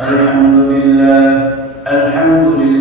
الحمد لله. الحمد لله.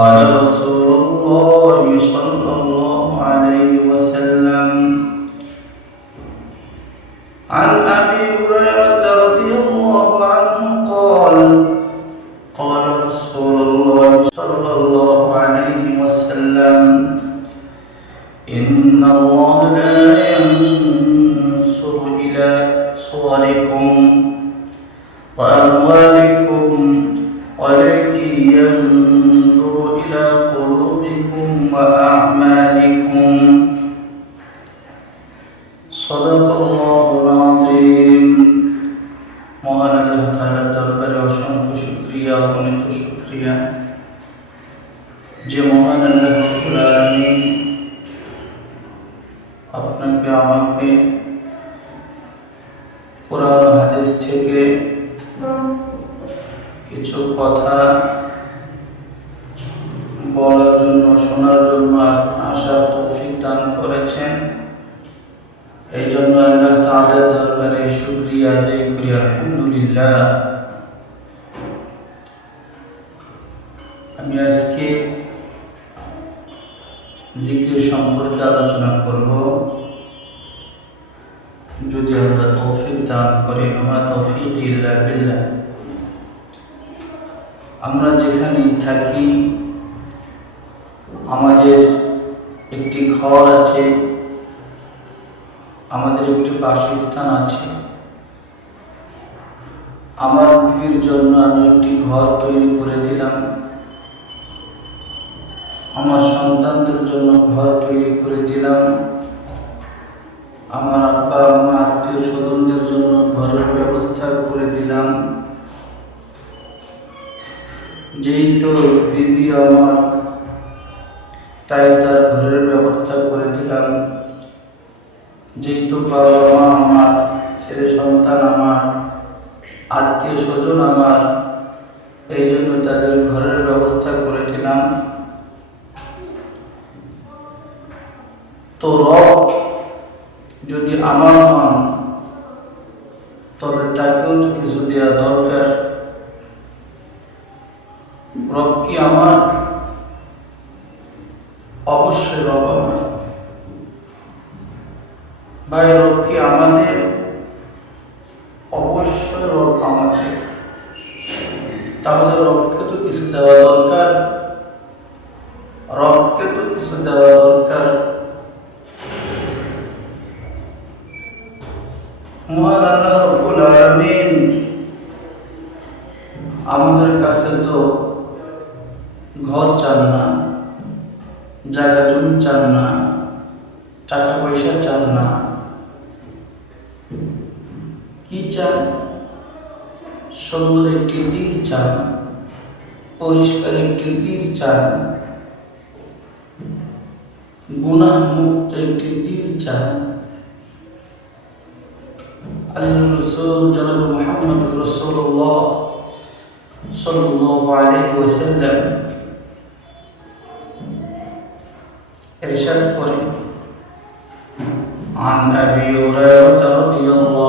ਹਰ শুকরিয়া যে মহান আল্লাহ আপনাকে, আমাকে কোরআন হাদিস থেকে কিছু কথা বলার জন্য, শোনার জন্য আসার তৌফিক দান করেছেন। এই জন্য আল্লাহ তাআলার দরবারে শুক্রিয়া আদায় করি। আলহামদুলিল্লাহ। সম্পর্কে আলোচনা করব। যদি আল্লাহ তৌফিক দান করে নমা তৌফিক ইল্লা আমরা যেখানেই থাকি, আমাদের একটি ঘর আছে, আমাদের একটি বাসস্থান আছে। আমার বিবির জন্য আমি একটি ঘর তৈরি করে দিলাম। আমার সন্তানদের জন্য ঘর তৈরি করে দিলাম। আমার আব্বা, আম্মা, আত্মীয় স্বজনদের জন্য ঘরের ব্যবস্থা করে দিলাম। যেই তো দিদি আমার, তাই তার ঘরের ব্যবস্থা করে দিলাম। যেই তো বাবা, মা আমার, ছেলে সন্তান আমার, আত্মীয় স্বজন আমার, এই জন্য তাদের ঘরের ব্যবস্থা করে দিলাম তো রব যদি আমার হন, তবে তাকেও তো কিছু দেওয়া দরকার। রব কি আমার? অবশ্যই রব আমার। ভাই, রব কি আমাদের? অবশ্যই রব আমাদের। তাহলে রবকে তো কিছু দেওয়া দরকার। রবকে তো কিছু দেওয়া দরকার। মহান আল্লাহ রব্বুল আলামিন আমাদের কাছে তো ঘর চান না, জায়গা জমি চান না, টাকা পয়সা চান না। কি চান? সুন্দর একটি দিল চান, পরিষ্কার একটি দিল চান গুনাহ মুক্ত একটি দিল চান। الرسول جناب محمد رسول الله صلى الله عليه وسلم. إرشاد قريب عن أبي هريرة رضي الله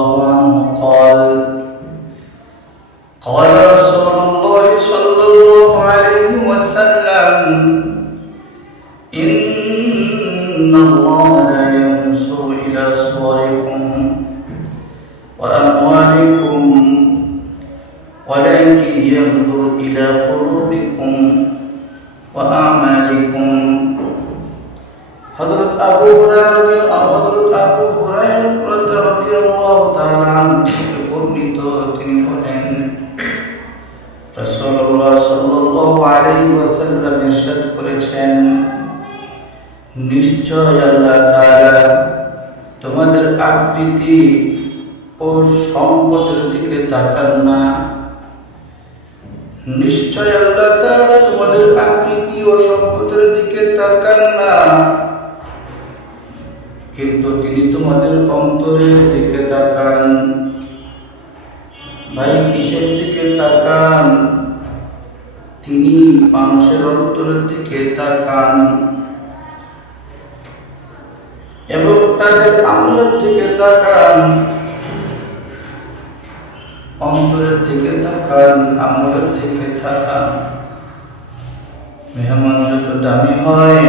আকৃতি ও সম্পদের দিকে তাকান না। কিন্তু তিনি তোমাদের অন্তরের দিকে তাকান। ভাই, কিসের দিকে তাকান? তিনি মানুষের অন্তরের দিকে তাকান। এবং তাদের আমলের দিকে তাকান। অন্তরের দিকে তাকান, আমলের দিকে তাকান। মেহমান যত দামি হয়।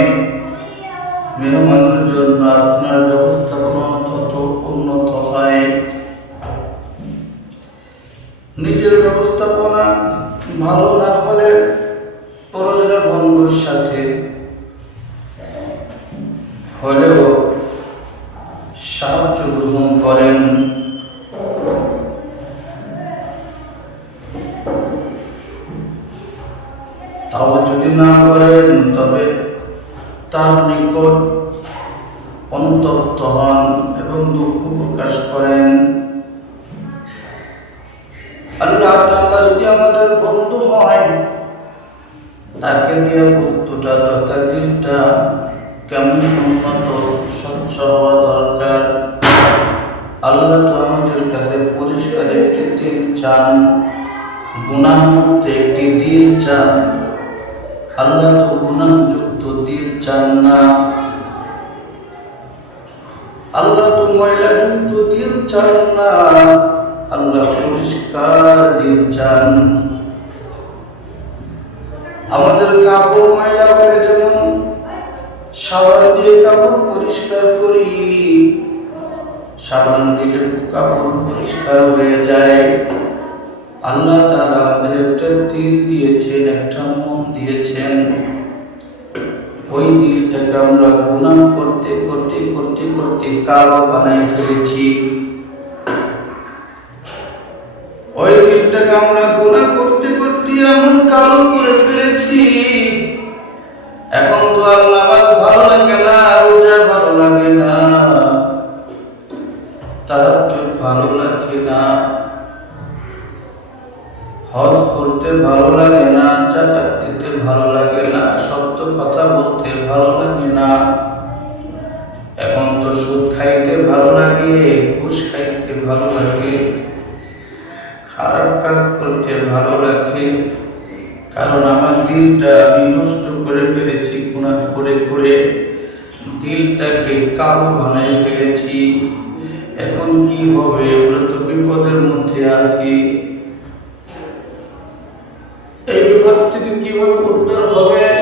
মেহমানের জন্য আপনার ব্যবস্থাপনা তত উন্নত হয়। নিজের ব্যবস্থাপনা ভালো না হলে পরজনের বন্ধুর সাথে হলেও করেন। আল্লাহ তাআলা যদি আমাদের বন্ধু হয়, তাকে দিয়ে বস্তুটা তথা দিলটা কেমন উন্নত, স্বচ্ছ হওয়া দরকার। আল্লাহ তো আমাদের কাছে পরিষ্কার একটি দিল চান গুণামুক্ত একটি দিল চান। আল্লাহ তো গুণাযুক্ত দিল চান না। আল্লাহ তো ময়লাযুক্ত দিল চান না। আল্লাহ পরিষ্কার দিল চান। আমাদের কাপড় ময়লা হলে যেমন সাবান দিয়ে কাপড় পরিষ্কার করি, সাবান দিলে কাপড় পরিষ্কার হয়ে যায়। আল্লাহ তাআলা আমাদের একটা দিল দিয়েছেন, একটা মন দিয়েছেন। ওই দিলটাকে আমরা গুণাম করতে করতে করতে করতে কালো বানাই ফেলেছি। ওই দিলটাকে আমরা গুণা করতে করতে এমন কালো করে ফেলেছি। ভালো লাগে। খারাপ কাজ করতে ভালো লাগে। কারণ আমার দিলটা আমি নষ্ট করে ফেলেছি গুণা করে করে। দিলটাকে কালো বানাই ফেলেছি। এখন কি হবে? আমরা তো বিপদের মধ্যে আছি। এই বিপদ থেকে কীভাবে উদ্ধার হবে?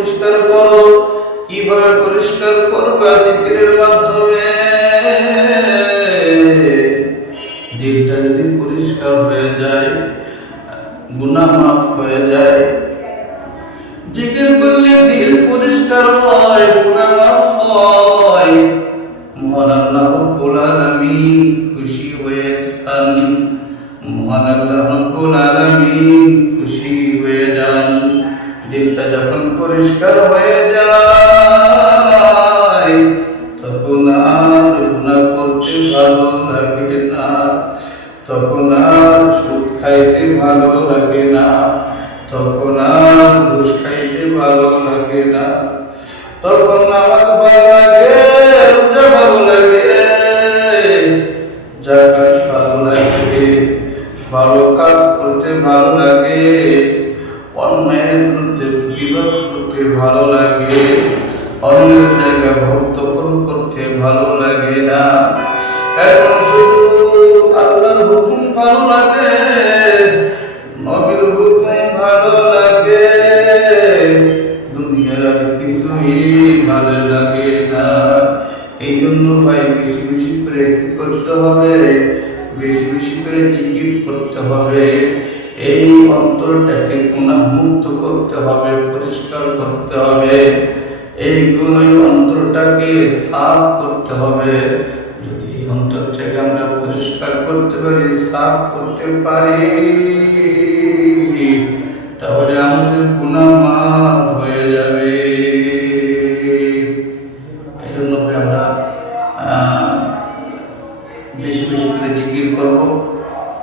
পরিষ্কার করো। কীভাবে পরিষ্কার করবে? জিকিরের মাধ্যমে। দিলটা যদি পরিষ্কার হয়ে যায়, গুনাহ মাফ হয়ে যায়, জিকির করলে দিল পরিষ্কার হয়, গুনাহ মাফ হয়। মহানাল্লাহ আল্লাহ আমি খুশি হয়ে যান মহানাল্লাহ আল্লাহ আমি খুশি হয়ে এটা যখন পরিষ্কার হয়ে যায়, তখন আর গুণা করতে ভালো লাগে না। তখন আর সুদ খাইতে ভালো লাগে না। তখন আর ঘুষ খাইতে ভালো লাগে না। তখন আমার ভালো লাগে ভালো লাগে ভালো লাগে, ভালো কাজ করতে ভালো লাগে। করতে ভালো লাগে, অন্যের জায়গায় ভক্ত করতে ভালো লাগে না। এখন শুধু আল্লাহর হুকুম ভালো লাগে করতে হবে। এই গুণই অন্তরটাকে সাফ করতে হবে। যদি অন্তরটাকে আমরা পরিষ্কার করতে পারি, সাফ করতে পারি, তাহলে আমাদের গুণা মাফ হয়ে যাবে। এই জন্য ভাই আমরা বেশি বেশি করে জিকির করব।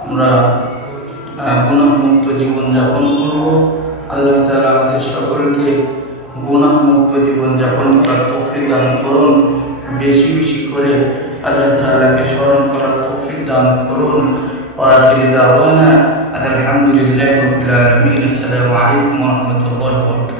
আমরা গুণামুক্ত জীবন যাপন করব। আল্লাহ তাআলা আমাদের সকলকে গুণামুক্ত জীবন যাপন করার তৌফিক দান করুন বেশি বেশি করে আল্লাহ তাআলাকে স্মরণ করার তৌফিক দান করুন وآخر دعوانا أن الحمد لله رب العالمين السلام عليكم ورحمة الله وبركاته